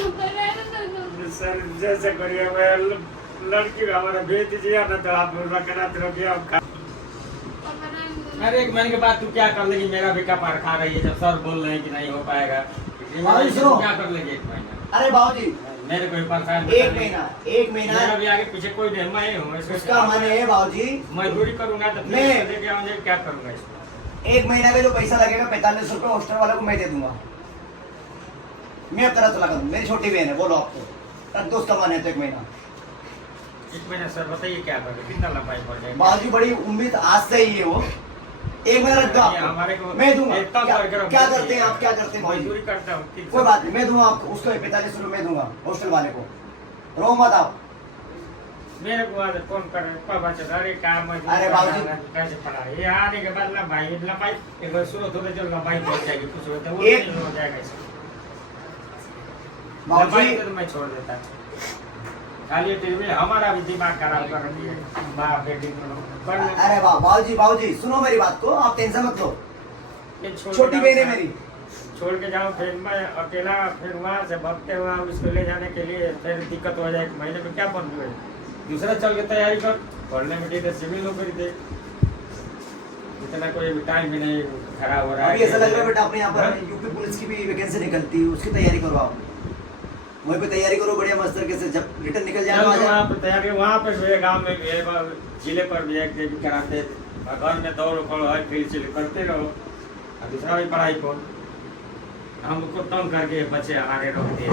Sir जैसे करिए मैं लड़की हमारा भेज दीजिए ना तो आप रखना तो रखिए आप अरे 1 महीने के बाद तू क्या कर लेगी? मेरा भी कपार खा रही है जब सर बोल रहे हैं कि नहीं हो पाएगा। सुनो क्या कर लेगी 1 महीना? अरे बाबूजी मेरे कोई परेशान 1 महीना मेरा भी आगे पीछे कोई नहीं, मैं हूँ उसका मन है बाबूजी। मजदूरी करूंगा तो मैं लेके आऊंगे, क्या करूंगा इसको? 1 महीना का जो पैसा लगेगा 45 रुपए हॉस्टल वाले को मैं दे दूंगा। मैं अब तरह चला करूँ, मेरी छोटी बहन है, बोलो आपको रख दो उसका मन है तो 1 महीना। 1 महीना सर बताइए क्या करें, कितना लंबाई पड़ जाएगा? बाबूजी बड़ी उम्मीद आज से ही है वो। 1 महीना रख दो हमारे को मैं दूंगा। एकदम क्या करते हैं आप, क्या करते हैं बाबूजी? मजदूरी करता हूँ। कोई बात नहीं, मैं दूंगा आपको, उसको 45 रुपए मैं दूंगा हॉस्टल वाले को। रो मत आप। मेरे को आज फोन कर पापा चल अरे काम अरे बाबूजी कैसे पढ़ा ये आने के बाद लंबाई एक बार शुरू होते जो लंबाई पड़ जाएगी कुछ होता है वो एक- नहीं हो जाएगा इसमें। बाबूजी लंबाई तो मैं छोड़ देता खाली टीवी हमारा भी दिमाग खराब कर दिया बाप बेटी को अरे बाबूजी सुनो मेरी बात को, आप टेंशन मत लो। छोटी बहन है मेरी। छोड़ के जाऊँ फिर मैं अकेला, फिर वहाँ से भगते हुआ उसको ले जाने के लिए फिर दिक्कत हो जाए। 1 महीने में क्या पढ़ लूँ? दूसरा चल के तैयारी कर, पढ़ने में तो सिविल नौकरी दे, इतना कोई टाइम भी नहीं खराब हो रहा है। अभी ऐसा लग रहा है बेटा अपने यहाँ पर यूपी पुलिस की भी वैकेंसी निकलती है, उसकी तैयारी करो आप। वहीं पे तैयारी करो बढ़िया मस्त तरीके से, जब रिटर्न निकल जाए वहाँ पर तैयारी, वहाँ पर भी है, गाँव में भी है, जिले पर भी है, कराते घर में दौड़ खोड़ हर फील्ड करते रहो और दूसरा भी पढ़ाई को हमको तंग करके बच्चे हमारे रोक दिए।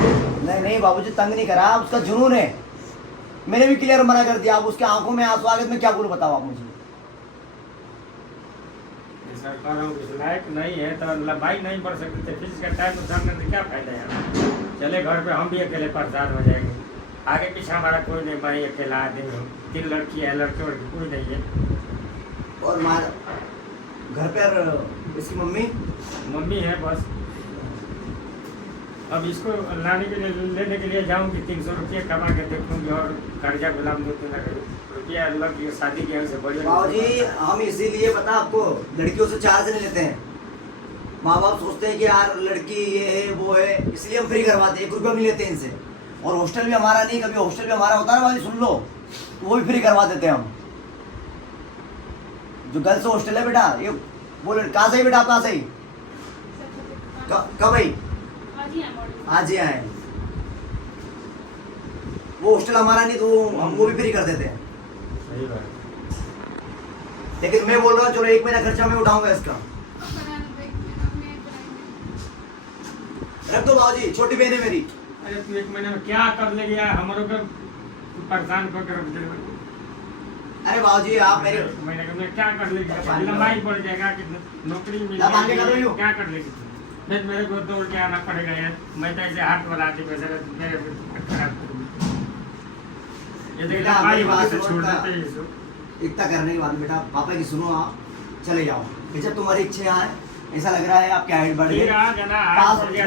नहीं बाबूजी तंग नहीं करा, उसका जुनून है। मैंने भी क्लियर मना कर दिया। आप उसके आंखों में आंसू आ गए, मैं क्या बोलूं बताओ आप मुझे। सरकार लायक नहीं है तो लंबाई नहीं बढ़ सकती थे, फिजिक्स का टाइम सामने से क्या फायदा है? चले घर पे हम भी अकेले परेशान हो जाएंगे, आगे पीछे हमारा कोई नहीं, मैं अकेला आदमी हूँ, 3 लड़की है, लड़के और कोई नहीं है। और मार घर पर इसकी मम्मी है बस। अब इसको लाने के लिए लेने के लिए जाऊंगी 300 रुपये कमा के देखूंगी और कर्जा गुलाम 2-3 रुपया लग गया शादी के से बढ़िया। बाबूजी हम इसीलिए पता आपको लड़कियों से चार्ज नहीं लेते हैं। माँ बाप सोचते हैं कि यार लड़की ये है वो है, इसलिए हम फ्री करवाते हैं, 1 रुपया भी लेते हैं इनसे। और हॉस्टल भी हमारा नहीं, कभी हॉस्टल भी हमारा होता है ना बाबूजी, सुन लो, वो भी फ्री करवा देते हैं हम। जो गर्ल्स हॉस्टल है बेटा, ये वो कहाँ से बेटा, आप कहाँ से कब आई? आज ही आए। वो हॉस्टल हमारा नहीं तो हम वो भी फ्री कर देते हैं। सही बात। लेकिन मैं बोल रहा हूँ चलो 1 महीना खर्चा मैं उठाऊंगा इसका। रख दो बाबूजी, छोटी बहन है मेरी। अरे तू 1 महीने में क्या कर ले गया हमारे को परेशान कर रख दे। अरे बाबूजी आप मेरे महीने में क्या कर लेगी? लंबाई पड़ जाएगा कि नौकरी मिल क्या मांगे कर रही हो? क्या कर लेगी? मेरे को दौड़ के आना पड़ेगा यार, मैं तो ऐसे हाथ वाला आदमी वैसे मेरे खराब ये देखिए भाई बात से छोड़ देते हैं इसको। इतना करने के बाद बेटा पापा की सुनो, आप चले जाओ। जब तुम्हारी इच्छा है, ऐसा लग रहा है आपके हाइट बढ़ गई, पास हो गया,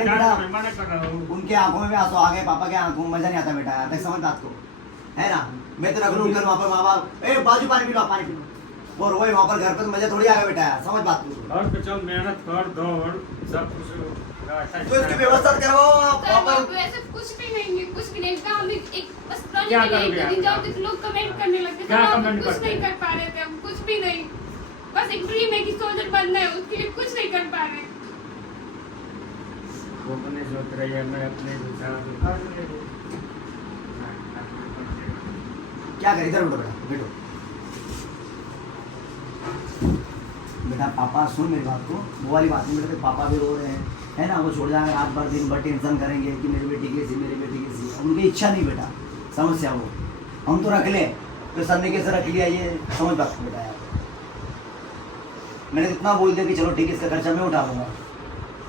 उनके आंखों में भी आंसू आ गए, पापा के आंखों में मजा नहीं आता बेटा, तक समझ बात को है ना। मैं तो रख लूँ वहाँ पर माँ बाप, ए बाजू पानी पी लो, पानी पी लो, और वही वहाँ पर घर पर तो मजा थोड़ी आएगा बेटा, समझ बात को। और पे चल मेहनत कर दौड़ सब कुछ तो इसकी व्यवस्था करो आप वहाँ पर। ऐसा कुछ भी नहीं है, कुछ भी नहीं। काम एक बस क्या करोगे आप? जाओ तो लोग कमेंट करने लगते क्या थे, हम कमेंट कुछ करते नहीं हैं? कर पा रहे थे, हम कुछ भी नहीं। बस एक ड्रीम है कि सोल्जर बनना है, उसके लिए कुछ नहीं कर पा रहे। वो अपने सोच रही है, मैं अपने क्या कर, इधर बैठो बेटा, बैठो बेटा। पापा सुन मेरी बात को, वो वाली बात नहीं बेटा, पापा भी रो रहे हैं है ना, वो छोड़ जाएंगे, रात भर दिन भर टेंशन करेंगे कि मेरी बेटी कैसी, मेरी बेटी कैसी। उनकी इच्छा नहीं बेटा, समस्या वो हम तो रख लें तो सर ने कैसे रख लिया, ये समझ बात को बेटा यार। मैंने इतना बोल दिया कि चलो ठीक है इसका खर्चा मैं उठा लूँगा,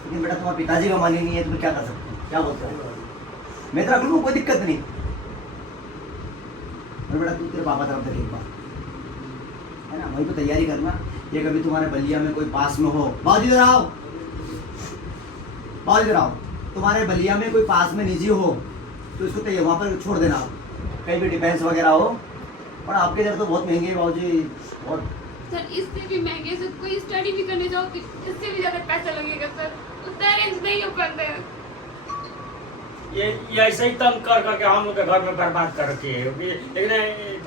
लेकिन बेटा तुम्हारे पिताजी का मानी नहीं है, तो क्या कर सकते हैं, क्या बोलते हो? मैं तो रख लूँगा, कोई दिक्कत नहीं। और बेटा तू तेरे पापा तरफ देख एक बार है ना, वहीं पे तैयारी करना। ये कभी तुम्हारे बलिया में कोई पास में हो, बाबूजी इधर आओ, बाबूजी इधर आओ, तुम्हारे बलिया में कोई पास में निजी हो तो इसको तैयार वहाँ पर छोड़ देना, कहीं भी डिफेंस वगैरह हो। और आपके इधर तो बहुत महंगे है बाबूजी, और सर इससे भी महंगे से कोई स्टडी भी करने जाओ तो इससे भी ज्यादा पैसा लगेगा सर, उतना अरेंज नहीं हो पाता है। ये ऐसे ही तंग कर करके हम लोग के घर में बर्बाद करके है। लेकिन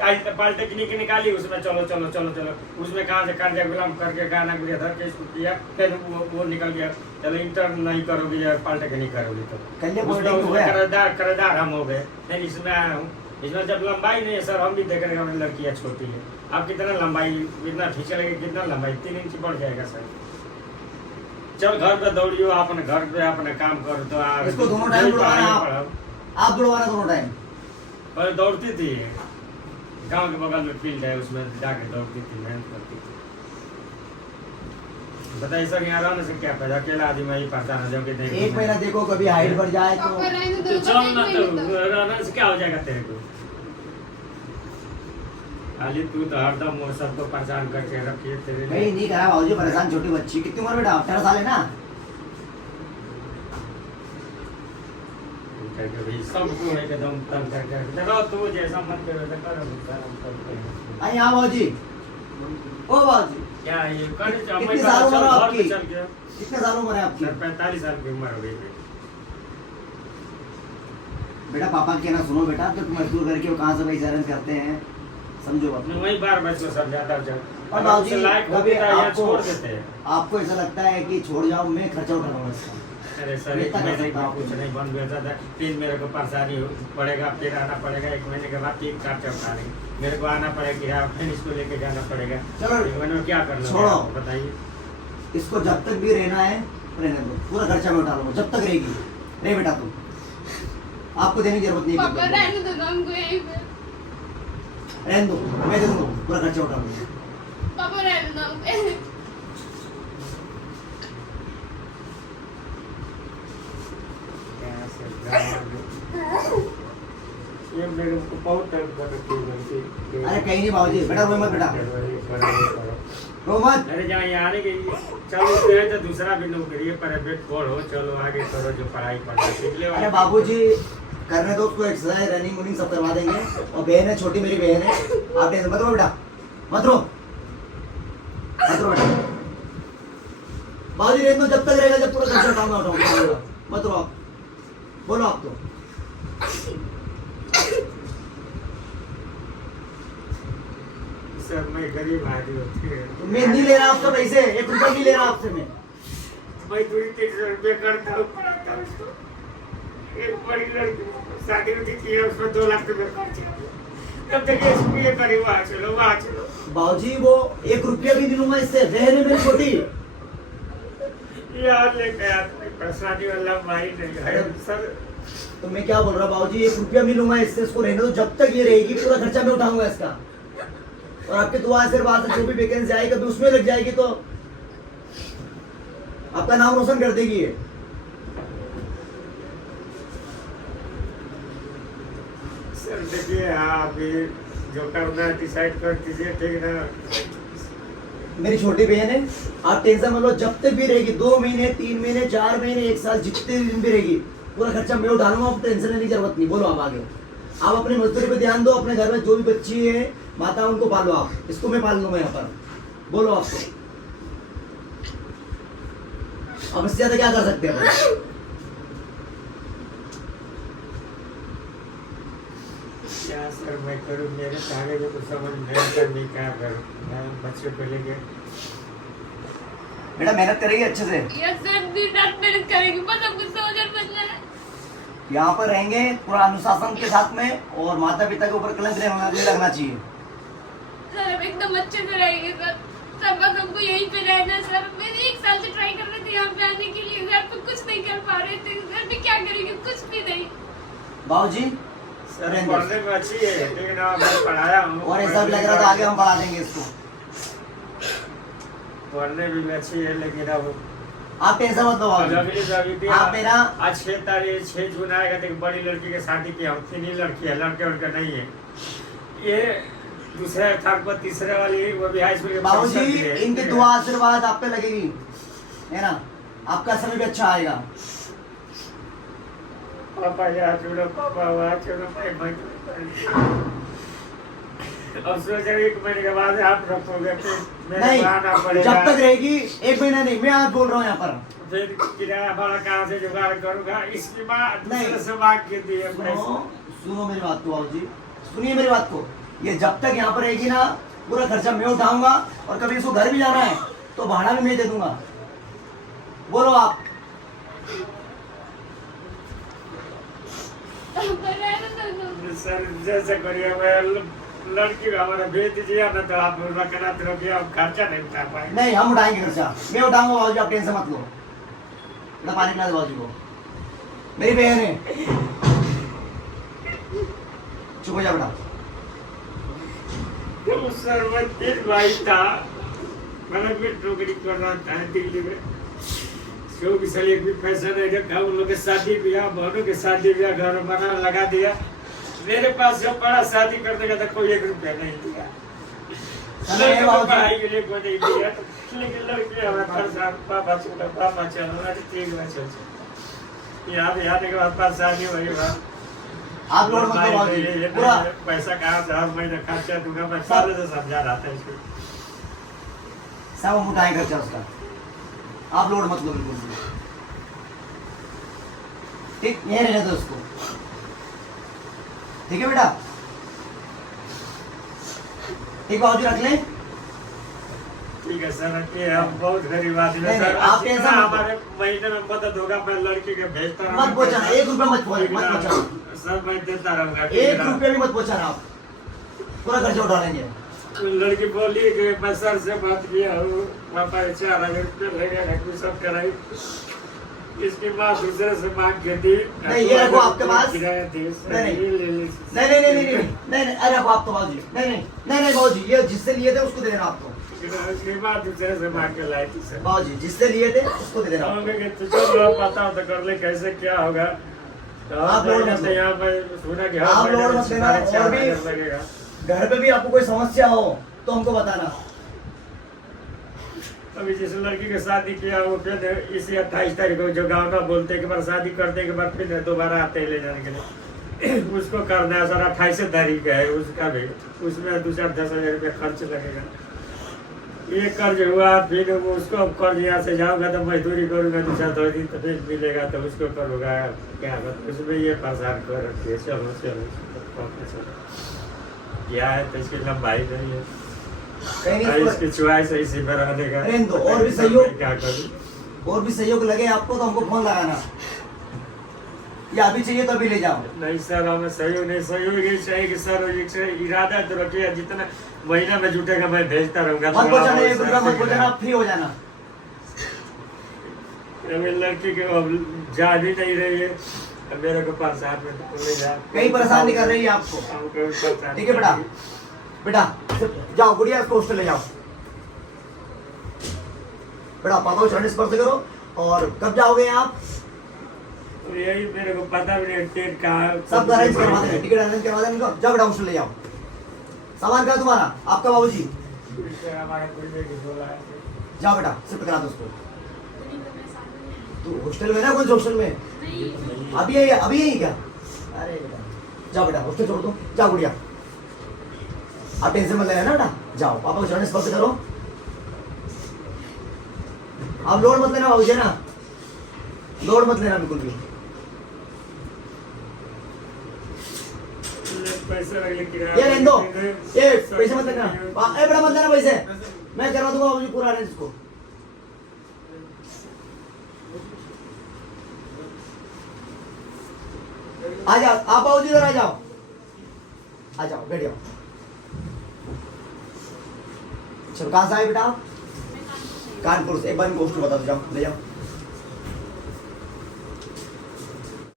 आज पॉलिटेक्निक निकाली, उसमें चलो चलो चलो चलो, उसमें कहाँ से कर्जा गुलाम करके गाना गुड़िया धर के इसको किया, फिर वो निकल गया। चलो इंटर नहीं करोगे या पॉलिटेक्निक करोगे तो कर्जदार हम हो गए। फिर इसमें आया हूँ, इसमें जब लंबाई नहीं है सर, हम भी देख रहे हैं लड़कियाँ छोटी है। अब कितना लंबाई, इतना ठीक चलेगा, कितना लंबाई 3 इंच बढ़ जाएगा सर। चल घर पे दौड़ियो, अपने घर पे अपने काम करो तो इसको दोनों टाइम दौड़वाना आप दौड़वाना दोनों टाइम। पहले दौड़ती थी, गांव के बगल में फील्ड है, उसमें जाके दौड़ती थी, मेहनत करती थी। बताइए सर, यहाँ रहने से क्या फायदा, अकेला आदमी वही परेशान हो जाओगे। एक महीना देखो, कभी हाइट बढ़ जाए तो पापा रहने दो, तो चल ना, तो रहने से क्या हो जाएगा तेरे को। खाली तू तो हरदम वो सबको परेशान करके रखिए तेरे लिए। नहीं करा बाबूजी परेशान, छोटी बच्ची। कितनी उम्र बेटा? 18 साल है ना? सबको एकदम तंग करके देखो, तू जैसा मत करो तो करो, हम करते आई यहाँ बाबूजी। ओ बाबूजी, क्या ये कर कितनी साल उम्र है आपकी? चल गया कितने साल उम्र है आपकी? सर 45 साल की उम्र हो गई है। बेटा पापा के ना सुनो बेटा, तो मजदूर करके वो कहाँ से पैसा अरेंज करते हैं, समझो बात। वही बार बच्चों समझाता हूं। और बाबूजी लाइक कभी होता है या आपको छोड़ देते हैं। आपको ऐसा लगता है कि छोड़ जाओ, मैं खर्चा उठाऊंगा इसका? अरे सर, एक महीने का कुछ नहीं बन गया था, फिर मेरे को परेशानी पड़ेगा, फिर आना पड़ेगा। 1 महीने के बाद 3 खर्चा उठाने मेरे को आना पड़ेगा, फिर इसको लेके जाना पड़ेगा। चलो 1 महीने में क्या करना, छोड़ो, बताइए। इसको जब तक भी रहना है रहने दो, पूरा खर्चा मैं उठा लूंगा जब तक रहेगी। रे बेटा तुम, आपको देने की जरूरत नहीं है। पापा रहने दो ना हमको यहीं पे। रहने दो, मैं दे दूंगा, पूरा खर्चा उठा लूंगा। पापा रहने दो हमको। ये मेरे को बहुत तंग कर रखी है। अरे कहीं नहीं बाबूजी, बेटा रो मत बेटा, रो मत। अरे जहाँ यहाँ आने के लिए चलो फिर तो दूसरा भी नौकरी है, प्राइवेट पढ़ो, चलो आगे करो, जो पढ़ाई पढ़ना सीख ले। अरे बाबूजी करने दो उसको, एक्सरसाइज रनिंग वनिंग सब करवा देंगे। और बहन है छोटी, मेरी बहन है, आप टेंशन मत रो बेटा, मत रो बेटा। बाबूजी रहने दो जब तक रहेगा, जब पूरा खर्चा उठाऊंगा। मत रो आप, बोलो आप तो। सर मैं गरीब आदमी होती है, मैं नहीं ले रहा आपसे पैसे, 1 रुपया नहीं ले रहा आपसे मैं। मैं 200-300 रुपये करता हूँ, पढ़ाता हूँ उसको। एक बड़ी लड़की शादी होती थी, उसमें 2 लाख रुपये खर्च किया। तब तक ये करी, वहाँ चलो। बाबूजी वो 1 रुपया भी नहीं लूंगा इससे, बहन है मेरी छोटी। यार लेके आया परेशानी वाला भाई नहीं है सर। तो मैं क्या बोल रहा हूँ बाबूजी, 1 रुपया भी लूंगा इससे, इसको रहने दो जब तक ये रहेगी, पूरा खर्चा मैं उठाऊंगा इसका। और आपके दुआ आशीर्वाद से जो भी वैकेंसी आएगी कभी उसमें लग जाएगी तो आपका नाम रोशन कर देगी ये। सर देखिए, आप ये जो करना है डिसाइड कर दीजिए, ठीक ना। मेरी छोटी बहन है, आप टेंशन मत लो, जब तक भी रहेगी 2 महीने 3 महीने 4 महीने 1 साल जितने दिन भी रहेगी, पूरा खर्चा मैं उठा लूंगा, आपको टेंशन लेने की जरूरत नहीं। बोलो आप आगे, आप अपनी मजदूरी पे ध्यान दो, अपने घर में जो भी बच्ची है माता उनको पालो, आप इसको मैं पाल लूंगा यहाँ पर। बोलो आपको, अब इससे ज्यादा क्या कर सकते हैं अपन? क्या सर मैं करूँ, मेरे सारे को कुछ समझ नहीं करनी, क्या करूँ मैं बच्चे को लेके। बेटा मेहनत करेगी अच्छे से, यस सर, दिन रात मेहनत करेंगे, बस हमको सोल्जर बनना है। यहाँ पर रहेंगे पूरा अनुशासन के साथ में, और माता पिता के ऊपर कलंक नहीं लगना चाहिए। सर हम एकदम अच्छे से रहेंगे सर, सब बस हमको यहीं पे रहना है सर। मैंने 1 साल से ट्राई कर रहे थे यहाँ पे आने के लिए, घर पे कुछ नहीं कर पा रहे थे, घर पे क्या करेंगे, कुछ भी नहीं। बाबूजी सर पढ़ने में अच्छी है, लेकिन मैं पढ़ाया हूँ, और ऐसा भी लग रहा था आगे हम पढ़ा देंगे इसको। पढ़ने भी अच्छी है, लेकिन अब आप टेंशन मत लो बाबूजी, आप मेरा आज 6 जून आएगा, तो बड़ी लड़की की शादी की हम 3 ही लड़की है, लड़के उनका नहीं है। ये दूसरे थर्ड पर तीसरे वाली वो भी हाई स्कूल के बाबूजी परिषद की है। इनकी दुआ आशीर्वाद आप पे लगेगी, है ना, आपका समय भी अच्छा आएगा। पापा यहाँ छोड़ो, पापा वहाँ छोड़ो, अब सोचा 1 महीने के बाद आप रखोगे, फिर मेरे को आना नहीं पड़ेगा। जब तक रहेगी 1 महीना नहीं, मैं आज बोल रहा हूँ यहाँ पर। फिर किराया भाड़ा कहाँ से जुगाड़ करूंगा? इसकी बात नहीं। दूसरे से मांग के दिए पैसे। सुनो मेरी बात को बाबूजी, सुनिए मेरी बात को। ये जब तक यहाँ पर रहेगी ना, पूरा खर्चा मैं उठाऊंगा, और कभी इसको घर भी जाना है तो भाड़ा भी मैं दे दूंगा। बोलो आप। सर जैसे करिए, मैं लड़की हमारा भेज दीजिए ना, तो आप रखना तो रखिए, आप खर्चा नहीं उठा पाएंगे। नहीं, हम उठाएंगे खर्चा, मैं उठाऊंगा बाबूजी, आप टेंशन मत लो। बेटा पानी पिला दो बाबूजी को, मेरी बहन है। चुप हो जा बेटा। तो सर मैं 3 भाई था, मैंने भी नौकरी कर रहा था दिल्ली में। क्यों कि सर एक भी पैसा नहीं रखा, उन लोग के शादी ब्याह, बहनों के शादी ब्याह घर बना लगा दिया। मेरे पास जब बड़ा शादी करने का था, कोई 1 रुपया नहीं दिया। लड़के को पढ़ाई के लिए कोई नहीं दिया, लेकिन लड़के हमें परेशान, पापा छोटा, पापा चलो, ठीक है चल। यहाँ भी आने के बाद पास शादी हुई बात। आप लोग मत लो बाबूजी, पूरा पैसा कहाँ से हर महीने खर्चा दूंगा, मैं साले से समझा रहा था इसको। सब हम उठाएंगे खर्चा उसका, आप लोड मत लो बिल्कुल भी। ठीक, यहीं रहने दो उसको, ठीक है बेटा? ठीक बाबूजी, रख लें। ठीक है सर, रखिए। हम बहुत गरीब आदमी नहीं, हैं सर, आप टेंशन मत लो। हमारे महीने में मदद होगा, मैं लड़की के भेजता रहूंगा। मत पहुंचाना, 1 रुपया मत पहुंचाना, सर मैं देता रहूंगा। 1 रुपया भी मत पहुंचाना। आप पूरा खर्चा उठा लेंगे। लड़की बोली कि मैं सर से बात किया हूँ, पापा 4,000 रुपये लगेगा, कुछ सब कराई। इसकी माँ दूसरे से मांग के दी। नहीं, ये रखो आपके पास। किराया थी। नहीं नहीं, अरे आप तो बाबूजी, नहीं बाबूजी, ये जिससे लिए थे उसको दे देना आपको। उसकी माँ दूसरे से मांग के लाई थी सर। बाबूजी जिससे लिए थे उसको दे देना। चलो पता हो तो कर ले, कैसे क्या होगा। तो आप लोड मत लो। यहाँ पे सुना कि आप लोड मत लेना, और भी लगेगा। घर पे भी आपको कोई समस्या हो तो हमको बताना। अभी जिस लड़की के शादी किया वो फिर इसी 28 तारीख को जो गाँव का बोलते कि बार शादी करने के बाद फिर दोबारा आते हैं ले जाने के लिए। उसको करना है सर, 28 तारीख है उसका भी, उसमें 2-10 हजार रुपया खर्च लगेगा। ये कर्ज हुआ, फिर उसको अब कर्ज यहाँ से जाऊंगा तो मजदूरी करूंगा, 2-4 दिन तो फिर मिलेगा तो उसको करूँगा क्या, उसमें ये परेशान कर रखी है। चलो क्या है तो इसकी लंबाई नहीं है, कहीं नहीं इसकी चॉइस है इसी पर रहने का। रहने दो, और भी सहयोग, क्या करूँ? और भी सहयोग लगे आपको तो हमको फोन लगाना, या अभी चाहिए तो अभी ले जाओ। नहीं सर, हमें सहयोग नहीं, सहयोग ये चाहिए कि सर इरादा तो रखिए, जितना महीना में जुटेगा मैं भेजता रहूंगा। मत पहुंचाना, 1 रुपया मत पहुंचाना, आप फ्री हो जाना। अभी लड़की के अब जा भी नहीं रही है, अब मेरे को परेशान में ले जा, कहीं परेशान नहीं कर रही है आपको, हमको परेशान ठीक है बेटा? बेटा जाओ, गुड़िया इसको हॉस्टल ले जाओ। बेटा पापा को चरण स्पर्श करो। और कब जाओगे आप? तो यही मेरे को पता भी नहीं टिकट कहाँ, सब अरेंज करवा देंगे, टिकट अरेंज करवा देंगे इनको। जाओ बेटा हॉस्टल ले जाओ। सामान क्या तुम्हारा? आपका बाबूजी? हमारा कोई नहीं बोला है। जाओ बेटा शिफ्ट करा दो उसको। तू हॉस्टल में ना, कौन हॉस्टल में? अभी यही क्या? अरे बेटा जाओ बेटा, हॉस्टल छोड़ दो, जाओ गुड़िया, आप टेंशन मत लेना ना बेटा, जाओ पापा को चरण स्पर्श करो। आप लोड मत लेना बाबूजी ना, लोड मत लेना बिल्कुल भी। पैसे ये रहने दो, ये पैसे मत लेना, ए बेटा मत लेना पैसे, मैं करवा दूंगा बाबूजी पूरा अरेंज इसको। आ जाओ आप बाबूजी, इधर आ जाओ, आ जाओ बैठ जाओ। चलो कहाँ से आए बेटा? कानपुर से। एक बार इनको हॉस्टल बता दो, जाओ ले जाओ।